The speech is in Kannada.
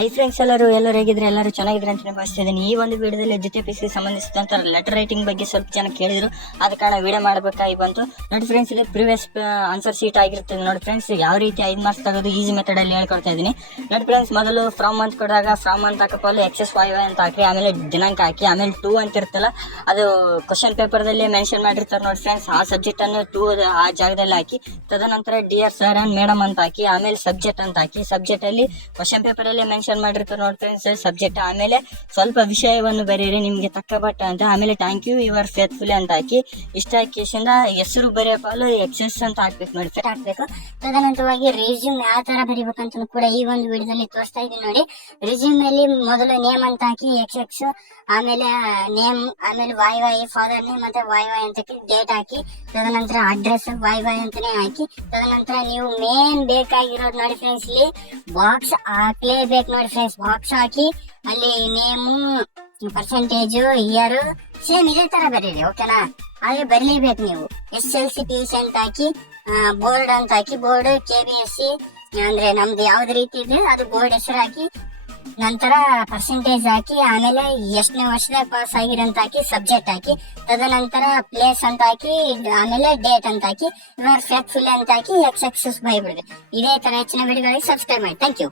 ಹೈ ಫ್ರೆಂಡ್ಸ್, ಎಲ್ಲರೂ ಹೇಗಿದ್ರೆ ಎಲ್ಲರೂ ಚೆನ್ನಾಗಿದ್ರೆ ಅಂತ ಭಾವಿಸ್ತಿದ್ದೀನಿ. ಈ ಒಂದು ವಿಡಿಯೋದಲ್ಲಿ ಎಜುಕೇಷನ್ಗೆ ಸಂಬಂಧಿಸಿದಂತ ಲೆಟರ್ ರೈಟಿಂಗ್ ಬಗ್ಗೆ ಸ್ವಲ್ಪ ಜನ ಕೇಳಿದ್ರು, ಅದ ಕಾರಣ ವಿಡಿಯೋ ಮಾಡಬೇಕಾಗಿ ಬಂತು. ನೋಡಿ ಫ್ರೆಂಡ್ಸ್, ಇದು ಪ್ರಿವಿಯಸ್ ಆನ್ಸರ್ ಶೀಟ್ ಆಗಿರ್ತದೆ. ನೋಡಿ ಫ್ರೆಂಡ್ಸ್, ಯಾವ ರೀತಿ 5 ಮಾರ್ಕ್ಸ್ ತೆಗೆದು ಈಸಿ ಮೆಥಡ್ ಅಲ್ಲಿ ಹೇಳ್ಕೊಡ್ತಾ ಇದ್ದೀನಿ. ನೋಡಿ ಫ್ರೆಂಡ್ಸ್, ಮೊದಲು ಫ್ರಮ್ ಅಂತ ಕೊಡಾಗ ಫ್ರಮ್ ಅಂತ ಹಾಕಪ್ಪಲ್ಲಿ ಎಕ್ಸಸ್ ವಾಯ್ ಅಂತ ಹಾಕಿ, ಆಮೇಲೆ ದಿನಾಂಕ ಹಾಕಿ, ಆಮೇಲೆ 2 ಅಂತ ಇರ್ತಲ್ಲ, ಅದು ಕ್ವಶನ್ ಪೇಪರ್ದಲ್ಲಿ ಮೆನ್ಷನ್ ಮಾಡಿರ್ತಾರೆ. ನೋಡಿ ಫ್ರೆಂಡ್ಸ್, ಆ ಸಬ್ಜೆಕ್ಟ್ ಅನ್ನು 2 ಆ ಜಾಗದಲ್ಲಿ ಹಾಕಿ, ತದನಂತರ ಡಿಯರ್ ಸರ್ ಅಂಡ್ ಮೇಡಮ್ ಅಂತ ಹಾಕಿ, ಆಮೇಲೆ ಸಬ್ಜೆಕ್ಟ್ ಅಂತ ಹಾಕಿ, ಸಬ್ಜೆಕ್ಟ್ ಅಲ್ಲಿ ಕ್ವಶನ್ ಪೇಪರ್ ಅಲ್ಲಿ ಮೆನ್ಷನ್ ಮಾಡಿರ್ತಾರೆ. ನೋಡಿ ಫ್ರೆಂಡ್ಸ್, ಸಬ್ಜೆಕ್ಟ್ ಆಮೇಲೆ ಸ್ವಲ್ಪ ವಿಷಯವನ್ನು ಬರೆಯಿರಿ ನಿಮ್ಗೆ ತಕ್ಕ ಬಟ್ಟ ಅಂತ, ಆಮೇಲೆ ಥ್ಯಾಂಕ್ ಯು ಯುವರ್ ಫೇತ್ಫುಲಿ ಅಂತ ಹಾಕಿ, ಇಷ್ಟ ಹಾಕಿಸಿಂದ ಹೆಸರು ಬರೆಯಪ್ಪಲು ಎಕ್ಸೆಸ್ ಅಂತ ಹಾಕ್ಬೇಕು. ನೋಡಿ ಹಾಕ್ಬೇಕು. ತದನಂತರವಾಗಿ ರೆಸ್ಯೂಮ್ ಯಾವ ತರ ಬರೀಬೇಕಂತ ಕೂಡ ಈ ಒಂದು ವಿಡಿಯೋದಲ್ಲಿ ತೋರಿಸ್ತಾ ಇದ್ದೀನಿ. ನೋಡಿ, ರೆಸ್ಯೂಮ್ ಅಲ್ಲಿ ಮೊದಲು ನೇಮ್ ಅಂತ ಹಾಕಿ ಎಕ್ಸ್, ಆಮೇಲೆ ನೇಮ್, ಆಮೇಲೆ ವಾಯ್ ಫಾದರ್ ನೇಮ್ ಮತ್ತೆ ವಾಯ್ ಅಂತ ಡೇಟ್ ಹಾಕಿ, ತದನಂತರ ಅಡ್ರೆಸ್ ವಾಯ್ ಅಂತಾನೆ ಹಾಕಿ, ತದನಂತರ ನೀವು ಮೇನ್ ಬೇಕಾಗಿರೋದು ನೋಡಿ ಫ್ರೆಂಡ್ಸ್, ಇಲ್ಲಿ ಬಾಕ್ಸ್ ಹಾಕ್ಲೇಬೇಕು. ನೋಡಿ ಫ್ರೆಂಡ್ಸ್, ಬಾಕ್ಸ್ ಹಾಕಿ ಅಲ್ಲಿ ನೇಮು, ಪರ್ಸೆಂಟೇಜು, ಇಯರ್ ಸೇಮ್ ಇದೇ ತರ ಬರೀರಿ, ಓಕೆನಾ? ಹಾಗೆ ಬರೀಬೇಕು ನೀವು. SLC PUC ಅಂತ ಹಾಕಿ, ಬೋರ್ಡ್ ಅಂತ ಹಾಕಿ, ಬೋರ್ಡ್ KBSC ಅಂದ್ರೆ ನಮ್ದು ಯಾವ್ದು ರೀತಿ ಇದೆ ಅದು ಬೋರ್ಡ್ ಹೆಸರು ಹಾಕಿ, ನಂತರ ಪರ್ಸೆಂಟೇಜ್ ಹಾಕಿ, ಆಮೇಲೆ ಎಷ್ಟನೇ ವರ್ಷದಾಗ ಪಾಸ್ ಆಗಿರ ಅಂತ ಹಾಕಿ, ಸಬ್ಜೆಕ್ಟ್ ಹಾಕಿ, ತದನಂತರ ಪ್ಲೇಸ್ ಅಂತ ಹಾಕಿ, ಆಮೇಲೆ ಡೇಟ್ ಅಂತ ಹಾಕಿ, ಇವಾಗ ಫೇತ್ಫುಲ್ ಅಂತ ಹಾಕಿ ಎಕ್ಸ್ ಬೈಬಿಡ್ರಿ. ಇದೇ ತರ ಹೆಚ್ಚಿನ ವಿಡಿಯೋಗಳಿಗೆ ಸಬ್ಸ್ಕ್ರೈಬ್ ಮಾಡಿ. Thank you.